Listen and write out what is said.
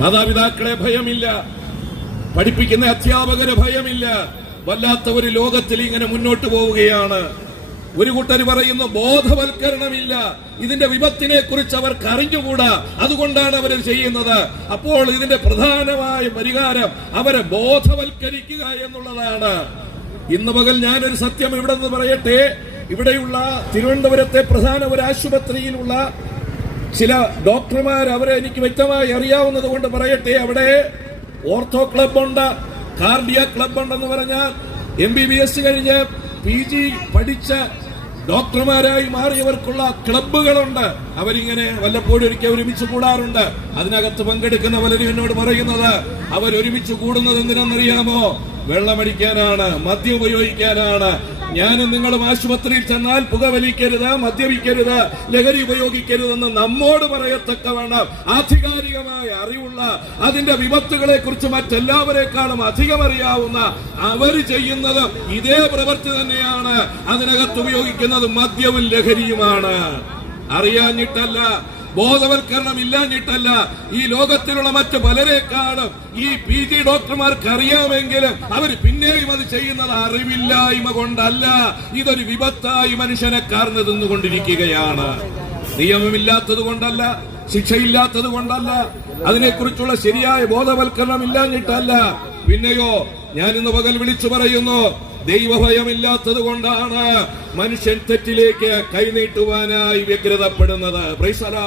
മാതാപിതാക്കളെ ഭയമില്ല, പഠിപ്പിക്കുന്ന അധ്യാപകരെ ഭയമില്ല. വല്ലാത്ത ഒരു ലോകത്തിൽ ഇങ്ങനെ മുന്നോട്ട് പോവുകയാണ്. ഒരു കൂട്ടർ പറയുന്നു ബോധവൽക്കരണമില്ല, ഇതിന്റെ വിപത്തിനെ കുറിച്ച് അവർക്ക് അറിഞ്ഞുകൂടാ, അതുകൊണ്ടാണ് അവർ ചെയ്യുന്നത്. അപ്പോൾ ഇതിന്റെ പ്രധാനമായ പരിഹാരം അവരെ ബോധവൽക്കരിക്കുക എന്നുള്ളതാണ്. ഇന്ന് പകൽ ഞാനൊരു സത്യം ഇവിടെ നിന്ന് പറയട്ടെ. ഇവിടെയുള്ള തിരുവനന്തപുരത്തെ പ്രധാന ഒരു ആശുപത്രിയിലുള്ള ചില ഡോക്ടർമാർ, അവരെ എനിക്ക് വ്യക്തമായി അറിയാവുന്നത് കൊണ്ട് പറയട്ടെ. അവിടെ ഓർത്തോ ക്ലബുണ്ട്, കാർഡിയാക് ക്ലബുണ്ടെന്ന് പറഞ്ഞാൽ MBBS കഴിഞ്ഞ് PG പഠിച്ച ഡോക്ടർമാരായി മാറിയവർക്കുള്ള ക്ലബ്ബുകളുണ്ട്. അവരിങ്ങനെ വല്ലപ്പോഴും ഒരിക്കൽ ഒരുമിച്ച് കൂടാറുണ്ട്. അതിനകത്ത് പങ്കെടുക്കുന്ന പലരും എന്നോട് പറയുന്നത് അവരൊരുമിച്ച് കൂടുന്നത് എന്തിനാണെന്നറിയാമോ? വെള്ളമടിക്കാനാണ്, മദ്യം ഉപയോഗിക്കാനാണ്. ഞാനും നിങ്ങളും ആശുപത്രിയിൽ ചെന്നാൽ പുകവലിക്കരുത്, മദ്യപിക്കരുത്, ലഹരി ഉപയോഗിക്കരുതെന്ന് നമ്മോട് പറയത്തക്കവണ്ണം ആധികാരികമായ അറിവുള്ള, അതിന്റെ വിപത്തുകളെ കുറിച്ച് മറ്റെല്ലാവരെക്കാളും അധികം അറിയാവുന്ന അവർ ചെയ്യുന്നത് ഇതേ പ്രവൃത്തി തന്നെയാണ്. അതിനകത്ത് ഉപയോഗിക്കുന്നത് മദ്യവും ലഹരിയുമാണ്. അറിയാഞ്ഞിട്ടല്ല, ബോധവൽക്കരണം ഇല്ലാഞ്ഞിട്ടല്ല. ഈ ലോകത്തിലുള്ള മറ്റ് പലരെക്കാളും ഈ PG ഡോക്ടർമാർക്ക് അറിയാമെങ്കിലും അവർ പിന്നെയും അത് ചെയ്യുന്നത് അറിവില്ലായ്മ കൊണ്ടല്ല. ഇതൊരു വിപത്തായി മനുഷ്യനെ കാർന്നു തിന്നുകൊണ്ടിരിക്കുകയാണ്. നിയമമില്ലാത്തത് കൊണ്ടല്ല, ശിക്ഷയില്ലാത്തത് കൊണ്ടല്ല, അതിനെക്കുറിച്ചുള്ള ശരിയായ ബോധവൽക്കരണം ഇല്ലാഞ്ഞിട്ടല്ല. പിന്നെയോ ഞാൻ ഇന്ന് പകൽ വിളിച്ചു പറയുന്നു, ദൈവഭയമില്ലാത്തത് കൊണ്ടാണ് മനുഷ്യൻ തെറ്റിലേക്ക് കൈനീട്ടുവാനായി വ്യഗ്രതപ്പെടുന്നത്. Praise the Lord.